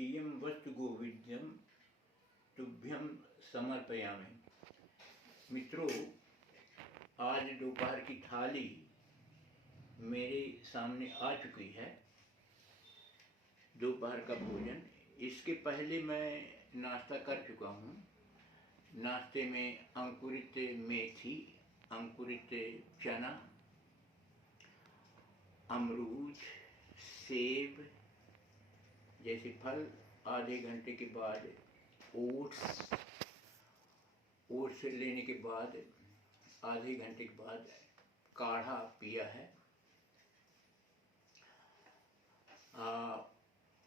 मदीयं वस्तु गोविंदम तुभ्यं समर्पयामि। मित्रों, आज दोपहर की थाली मेरे सामने आ चुकी है। दोपहर का भोजन, इसके पहले मैं नाश्ता कर चुका हूँ। नाश्ते में अंकुरित मेथी, अंकुरित चना, अमरूद, सेब जैसे फल, आधे घंटे के बाद ओट्स लेने के बाद आधे घंटे के बाद काढ़ा पिया है।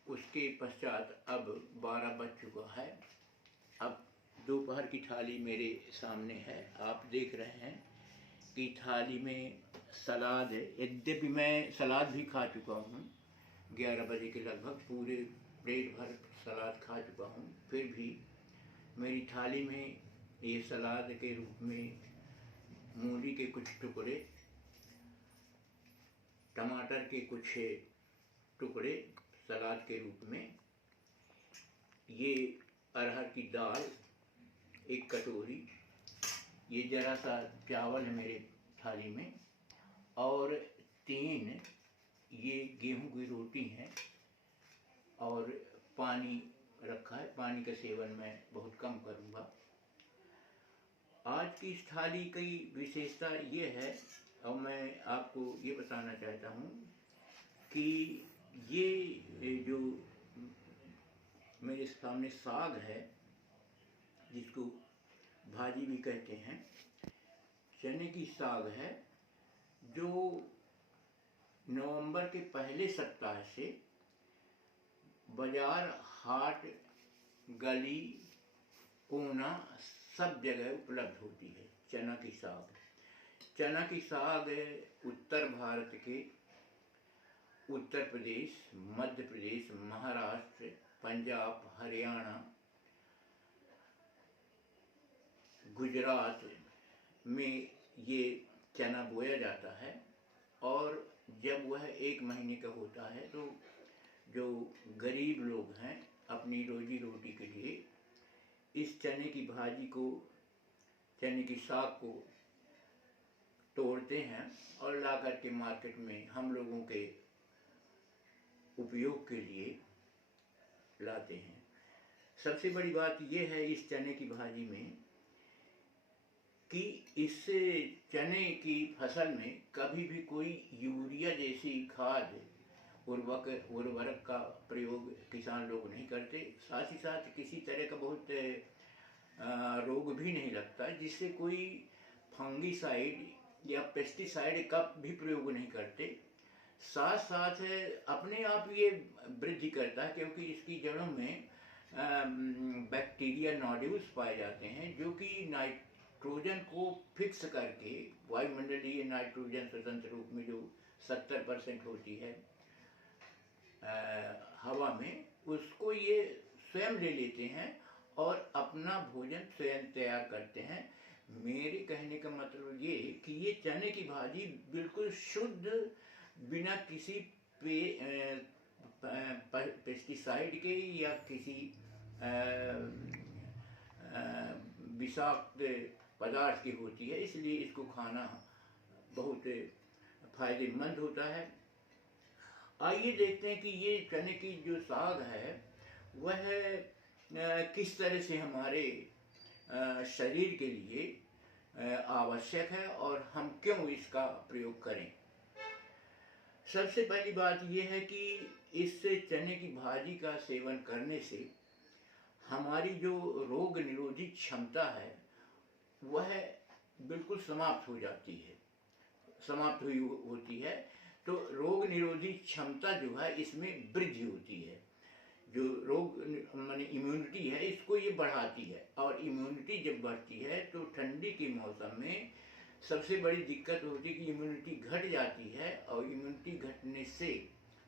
उसके पश्चात अब 12 बज चुका है। अब दोपहर की थाली मेरे सामने है। आप देख रहे हैं कि थाली में सलाद है। यद्यपि मैं सलाद भी खा चुका हूँ, 11 बजे के लगभग पूरे प्लेट भर सलाद खा चुका हूँ, फिर भी मेरी थाली में ये सलाद के रूप में मूली के कुछ टुकड़े, टमाटर के कुछ टुकड़े सलाद के रूप में, ये अरहर की दाल एक कटोरी, ये ज़रा सा चावल है मेरे थाली में, और 3 ये गेहूं की रोटी है, और पानी रखा है। पानी का सेवन मैं बहुत कम करूँगा। आज की इस थाली की विशेषता ये है, और मैं आपको ये बताना चाहता हूँ कि ये जो मेरे सामने साग है, जिसको भाजी भी कहते हैं, चने की साग है, जो नवंबर के पहले सप्ताह से बाजार, हाट, गली, कोना सब जगह उपलब्ध होती है। चना की साग उत्तर भारत के उत्तर प्रदेश, मध्य प्रदेश, महाराष्ट्र, पंजाब, हरियाणा, गुजरात में ये चना बोया जाता है, और जब वह 1 महीने का होता है तो जो गरीब लोग हैं अपनी रोजी रोटी के लिए इस चने की भाजी को, चने की साग को तोड़ते हैं और ला कर के मार्केट में हम लोगों के उपयोग के लिए लाते हैं। सबसे बड़ी बात यह है इस चने की भाजी में कि इस चने की फसल में कभी भी कोई यूरिया जैसी खाद, उर्वरक का प्रयोग किसान लोग नहीं करते। साथ ही साथ किसी तरह का बहुत रोग भी नहीं लगता, जिससे कोई फंगीसाइड या पेस्टिसाइड का भी प्रयोग नहीं करते। साथ साथ अपने आप ये वृद्धि करता है, क्योंकि इसकी जड़ों में बैक्टीरिया नोड्यूल्स पाए जाते हैं, जो कि नाइट्रोजन को फिक्स करके, वायुमंडलीय नाइट्रोजन स्वतंत्र रूप में जो 70% होती है हवा में, उसको ये स्वयं ले लेते हैं और अपना भोजन स्वयं तैयार करते हैं। मेरे कहने का मतलब ये कि ये चने की भाजी बिल्कुल शुद्ध, बिना किसी पेस्टिसाइड के या किसी विषाक्त पदार्थ की होती है, इसलिए इसको खाना बहुत फायदेमंद होता है। आइए देखते हैं कि ये चने की जो साग है वह किस तरह से हमारे शरीर के लिए आवश्यक है और हम क्यों इसका प्रयोग करें। सबसे पहली बात यह है कि इस चने की भाजी का सेवन करने से हमारी जो रोग निरोधी क्षमता है वह बिल्कुल समाप्त हो जाती है, समाप्त हुई होती है। तो रोग निरोधी क्षमता जो है इसमें वृद्धि होती है। जो रोग माने इम्यूनिटी है, इसको ये बढ़ाती है, और इम्यूनिटी जब बढ़ती है तो ठंडी के मौसम में सबसे बड़ी दिक्कत होती है कि इम्यूनिटी घट जाती है, और इम्यूनिटी घटने से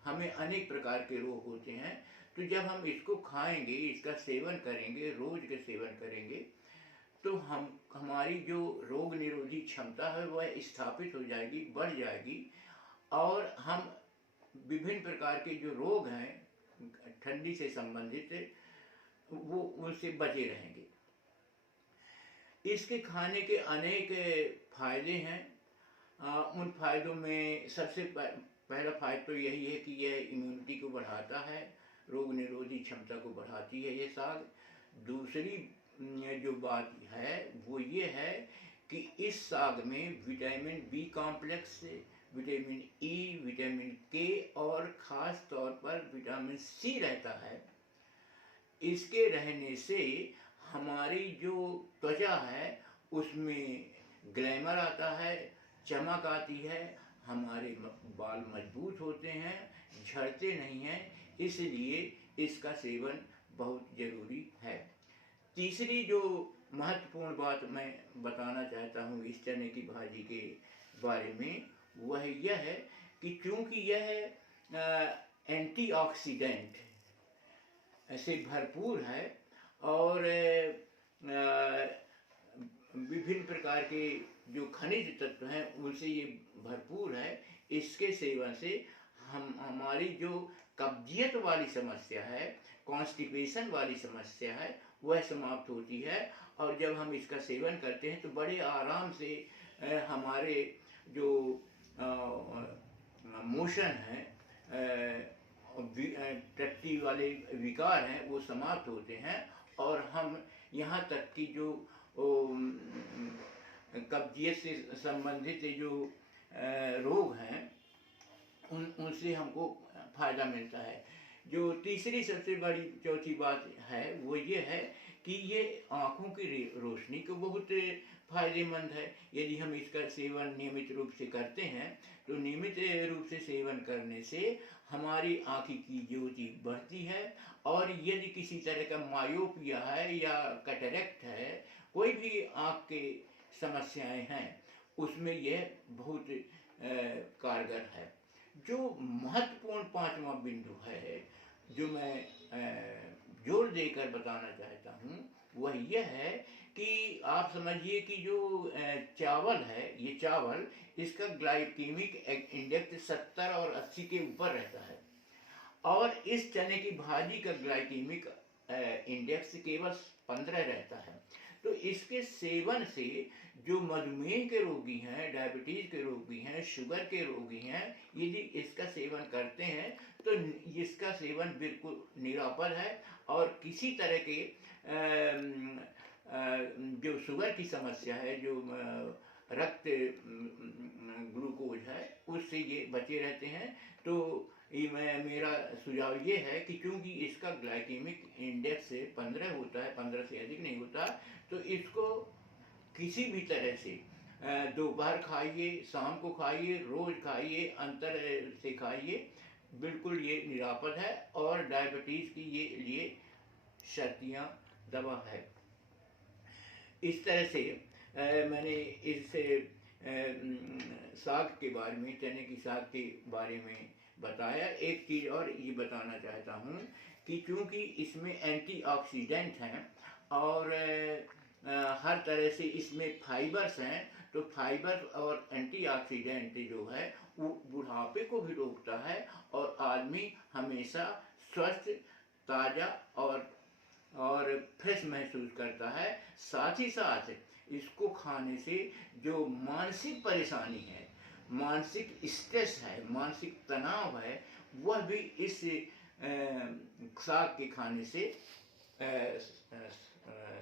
हमें अनेक प्रकार के रोग होते हैं। तो जब हम इसको खाएंगे, इसका सेवन करेंगे, रोज का सेवन करेंगे, तो हमारी जो रोग निरोधी क्षमता है वह स्थापित हो जाएगी, बढ़ जाएगी, और हम विभिन्न प्रकार के जो रोग हैं ठंडी से संबंधित वो उनसे बचे रहेंगे। इसके खाने के अनेक फायदे हैं। उन फायदों में सबसे पहला फायदा तो यही है कि यह इम्यूनिटी को बढ़ाता है, रोग निरोधी क्षमता को बढ़ाती है ये साग। दूसरी जो बात है वो ये है कि इस साग में vitamin B complex, vitamin E, vitamin K और ख़ास तौर पर विटामिन सी रहता है। इसके रहने से हमारी जो त्वचा है उसमें ग्लैमर आता है, चमक आती है, हमारे बाल मजबूत होते हैं, झड़ते नहीं हैं, इसलिए इसका सेवन बहुत ज़रूरी है। तीसरी जो महत्वपूर्ण बात मैं बताना चाहता हूँ इस चने की भाजी के बारे में, वह यह है कि चूँकि यह एंटीऑक्सीडेंट से भरपूर है और विभिन्न प्रकार के जो खनिज तत्व हैं उनसे ये भरपूर है, इसके सेवन से हमारी जो कब्जियत वाली समस्या है, कॉन्स्टिपेशन वाली समस्या है, वह समाप्त होती है। और जब हम इसका सेवन करते हैं तो बड़े आराम से हमारे जो मोशन है, टट्टी वाले विकार हैं वो समाप्त होते हैं और हम यहाँ तक कि जो कब्जियत से संबंधित जो रोग हैं उनसे हमको फ़ायदा मिलता है। जो तीसरी सबसे बड़ी चौथी बात है वो ये है कि ये आँखों की रोशनी को बहुत फ़ायदेमंद है। यदि हम इसका सेवन नियमित रूप से करते हैं तो नियमित रूप से सेवन करने से हमारी आँखी की ज्योति बढ़ती है और यदि किसी तरह का मायोपिया है या कैटरेक्ट है, कोई भी आँख के समस्याएं हैं, उसमें यह बहुत कारगर है। जो महत्वपूर्ण पांचवा बिंदु है जो मैं जोर देकर बताना चाहता हूँ वह यह है कि आप समझिए कि जो चावल है, ये चावल, इसका ग्लाइकेमिक इंडेक्स 70 और 80 के ऊपर रहता है और इस चने की भाजी का ग्लाइकेमिक इंडेक्स केवल 15 रहता है। तो इसके सेवन से जो मधुमेह के रोगी हैं, डायबिटीज़ के रोगी हैं, शुगर के रोगी हैं, यदि इसका सेवन करते हैं तो इसका सेवन बिल्कुल निरापद है और किसी तरह के जो शुगर की समस्या है, जो रक्त ग्लूकोज है, उससे ये बचे रहते हैं। तो मेरा सुझाव ये है कि क्योंकि इसका ग्लाइकेमिक इंडेक्स 15 होता है, 15 से अधिक नहीं होता, तो इसको किसी भी तरह से दोपहर खाइए, शाम को खाइए, रोज़ खाइए, अंतर से खाइए, बिल्कुल ये निरापद है और डायबिटीज़ की ये लिए शर्तियाँ दवा है। इस तरह से मैंने इस साग के बारे में, चने की साग के बारे में बताया। एक चीज़ और ये बताना चाहता हूँ कि चूँकि इसमें एंटीऑक्सीडेंट हैं और हर तरह से इसमें फाइबर्स हैं, तो फाइबर और एंटीऑक्सीडेंट जो है वो बुढ़ापे को भी रोकता है और आदमी हमेशा स्वस्थ, ताज़ा और फ्रेश महसूस करता है। साथ ही साथ इसको खाने से जो मानसिक परेशानी है, मानसिक स्ट्रेस है, मानसिक तनाव है, वह भी इस साग के खाने से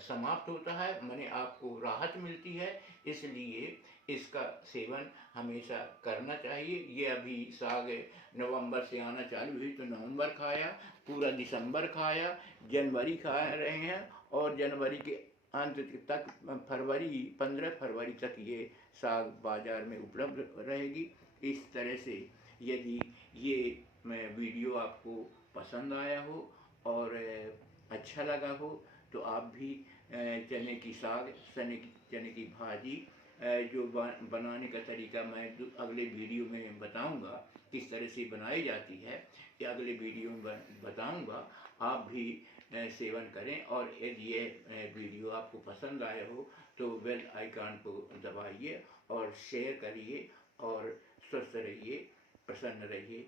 समाप्त होता है, माने आपको राहत मिलती है। इसलिए इसका सेवन हमेशा करना चाहिए। ये अभी साग नवंबर से आना चालू हुई तो नवंबर खाया, पूरा दिसंबर खाया, जनवरी खा रहे हैं और जनवरी के अंत तक, फरवरी 15 फरवरी तक ये साग बाज़ार में उपलब्ध रहेगी। इस तरह से यदि ये वीडियो आपको पसंद आया हो और अच्छा लगा हो तो आप भी चने की साग, चने की भाजी जो बनाने का तरीका मैं अगले वीडियो में बताऊंगा, किस तरह से बनाई जाती है, ये अगले वीडियो में बताऊंगा। आप भी सेवन करें और यदि ये वीडियो आपको पसंद आया हो तो बेल आइकन को दबाइए और शेयर करिए और स्वस्थ रहिए, प्रसन्न रहिए।